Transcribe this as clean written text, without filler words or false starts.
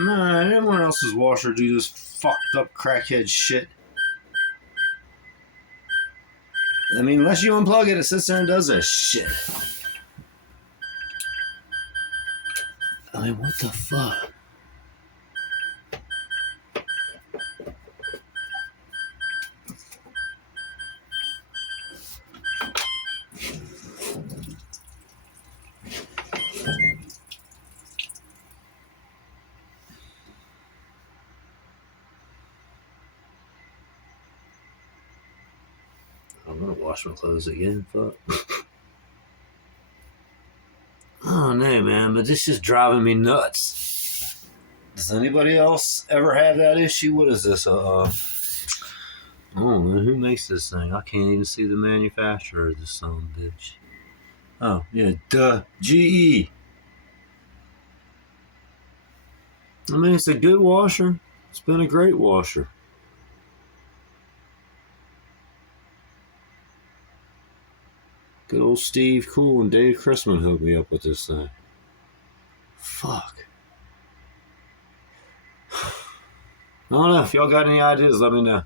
Man, everyone else's washer do this fucked up crackhead shit. I mean, unless you unplug it, it sits there and does this shit. I mean, what the fuck? I'm gonna wash my clothes again, fuck. Oh no, man, but this is driving me nuts. Does anybody else ever have that issue? What is this? Oh man, who makes this thing? I can't even see the manufacturer of this son of a bitch. Oh, yeah, duh, GE. I mean, it's a good washer. It's been a great washer. Good old Steve Cool and Dave Chrisman hooked me up with this thing. Fuck. I don't know. If y'all got any ideas, let me know.